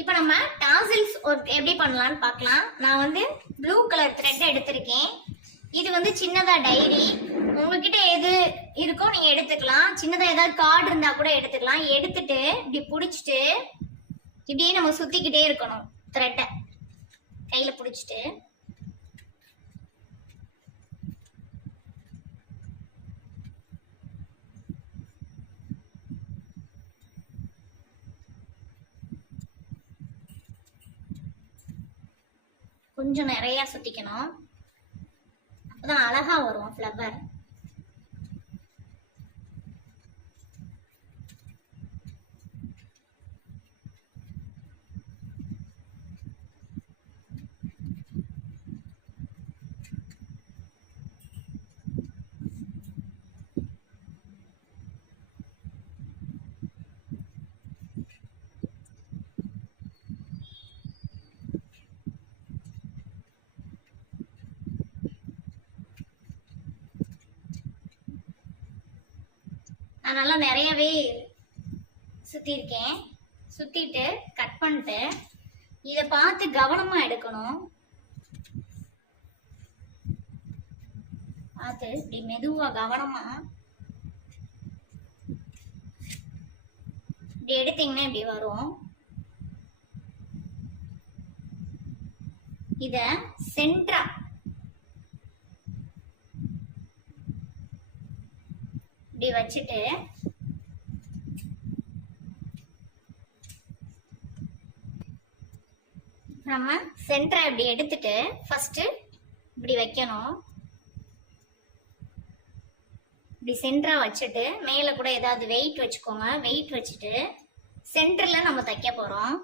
இப்போ நம்ம டாசில்ஸ் எப்படி பண்ணலாம்னு பார்க்கலாம். நான் வந்து ப்ளூ கலர் த்ரெட் எடுத்திருக்கேன். இது வந்து சின்னதா டைரி, உங்ககிட்ட எது இருக்கோ நீங்க எடுத்துக்கலாம். சின்னதா ஏதாவது கார்டு இருந்தா கூட எடுத்துக்கலாம். எடுத்துட்டு இப்படி பிடிச்சிட்டு இப்படியே நம்ம சுத்திக்கிட்டே இருக்கணும். த்ரெட்டை கையில பிடிச்சிட்டு கொஞ்சம் நிறைய சுத்திக்கணும். அப்பதான் அழகா வரும் ஃப்ளவர். நான் நல்லா நிறையவே சுத்திருக்கேன். சுத்திட்டு கட் பண்ணிட்டு இத பார்த்து கவனமா எடுக்கணும். பார்த்து இப்படி மெதுவா கவனமா இப்படி எடுத்தீங்கன்னா இப்படி வரும். இத சென்டரா இப்படி வச்சுட்டு நம்ம சென்டரை இப்படி எடுத்துட்டு ஃபர்ஸ்ட் இப்படி வைக்கணும். இப்படி சென்டரா வச்சுட்டு மேல கூட ஏதாவது வெயிட் வச்சுக்கோங்க. வெயிட் வச்சுட்டு சென்டர்ல நம்ம தைக்க போறோம்.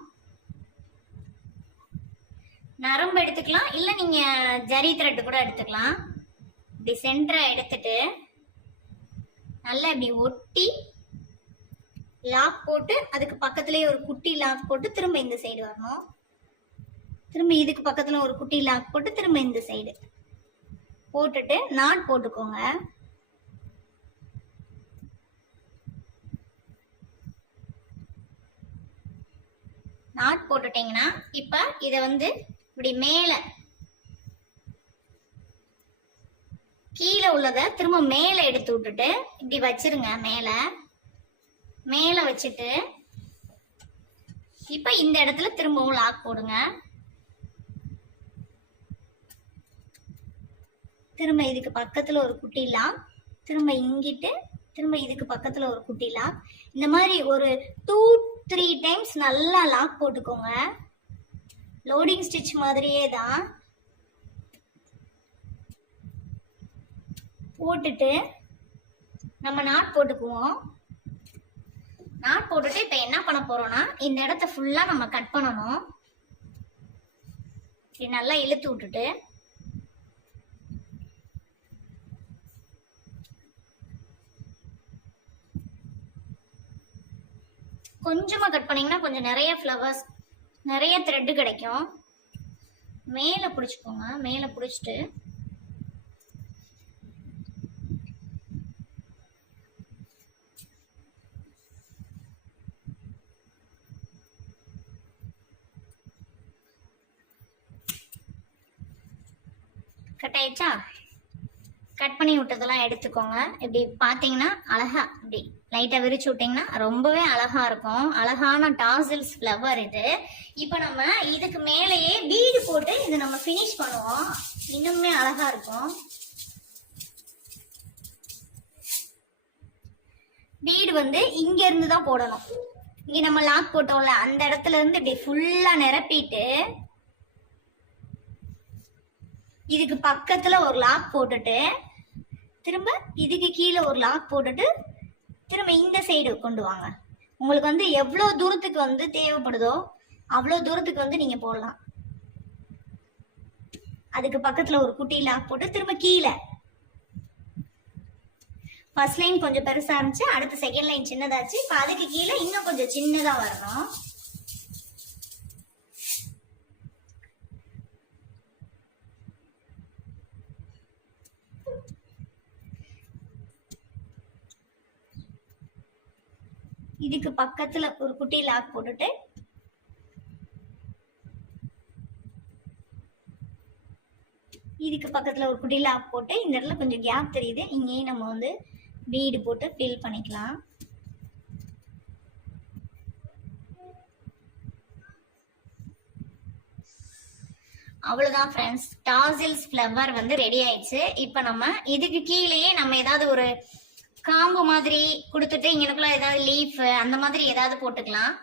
நரம்பு எடுத்துக்கலாம், இல்ல நீங்க ஜரி த்ரெட் கூட எடுத்துக்கலாம். இப்படி சென்டரை எடுத்துட்டு நல்லா இப்படி ஒட்டி லாக் போட்டு அதுக்கு பக்கத்துலயே ஒரு குட்டி லாக் போட்டு திரும்ப இந்த சைடு வரணும். திரும்ப இதுக்கு பக்கத்துல ஒரு குட்டி லாக் போட்டு திரும்ப இந்த சைடு போட்டுட்டு நாட் போட்டுக்கோங்க. நாட் போட்டுட்டீங்கன்னா இப்ப இத வந்து இப்படி மேல கீழே உள்ளத திரும்ப மேல எடுத்து விட்டுட்டு இப்படி வச்சிருங்க. மேல மேல வச்சுட்டு இப்ப இந்த இடத்துல திரும்பவும் லாக் போடுங்க. திரும்ப இதுக்கு பக்கத்துல ஒரு குட்டி லாக், திரும்ப இங்கிட்டு திரும்ப இதுக்கு பக்கத்துல ஒரு குட்டி லாக். இந்த மாதிரி ஒரு 2-3 டைம்ஸ் நல்லா லாக் போட்டுக்கோங்க. லோடிங் ஸ்டிச் மாதிரியே தான் போட்டுட்டு நம்ம நாட் போட்டுக்குவோம். நாட் போட்டுட்டு இப்ப என்ன பண்ண போறோம்னா இந்த இடத்த ஃபுல்லா நம்ம கட் பண்ணணும். இது நல்லா இழுத்து விட்டுட்டு கொஞ்சமா கட் பண்ணீங்கன்னா கொஞ்சம் நிறைய ஃப்ளவர்ஸ் நிறைய த்ரெட் கிடைக்கும். மேல பிடிச்சுக்கோங்க. மேல பிடிச்சிட்டு கட் ஆயிடுச்சா? கட் பண்ணி விட்டதெல்லாம் எடுத்துக்கோங்க. இப்படி பாத்தீங்கன்னா அழகா இப்படி லைட்டா விரிச்சு விட்டீங்கன்னா ரொம்பவே அழகா இருக்கும். அழகான டாசில்ஸ் ஃப்ளவர் இது. இப்ப நம்ம இதுக்கு மேலேயே பீடு போட்டு இதை நம்ம ஃபினிஷ் பண்ணுவோம். இன்னுமே அழகா இருக்கும். பீடு வந்து இங்க இருந்து தான் போடணும். இங்க நம்ம லாக் போட்டோம்ல அந்த இடத்துல இருந்து இப்படி ஃபுல்லா நிரப்பிட்டு இதுக்கு பக்கத்துல ஒரு லாக் போட்டுட்டு திரும்ப இதுக்கு கீழே ஒரு லாக் போட்டுட்டு திரும்ப இந்த சைடு கொண்டு வாங்க. உங்களுக்கு வந்து எவ்வளவு தூரத்துக்கு வந்து தேவைப்படுதோ அவ்வளவு தூரத்துக்கு வந்து நீங்க போடலாம். அதுக்கு பக்கத்துல ஒரு குட்டி லாக் போட்டு திரும்ப கீழே ஃபர்ஸ்ட் லைன் கொஞ்சம் பெருசா இருந்துச்சு, அடுத்த செகண்ட் லைன் சின்னதாச்சு. இப்ப அதுக்கு கீழே இன்னும் கொஞ்சம் சின்னதா வரணும். இதுக்கு பக்கத்துல ஒரு குட்டி லாக் போட்டுட்டு இதுக்கு பக்கத்துல ஒரு குட்டி லாக் போட்டு இந்த இடத்துல கொஞ்சம் கேப் தெரியுது, இங்கேயும் நம்ம வந்து பீடு போட்டு ஃபில் பண்ணிக்கலாம். அவ்வளவுதான் ஃப்ரெண்ட்ஸ், டாசில்ஸ் ஃப்ளவர் வந்து ரெடி ஆயிடுச்சு. இப்போ நம்ம இதுக்கு கீழேயே நம்ம ஏதாவது ஒரு காம்பு மாதிரி கொடுத்துட்டு இங்கனக்குள்ள ஏதாவது லீஃப் அந்த மாதிரி ஏதாவது போட்டுக்கலாம்.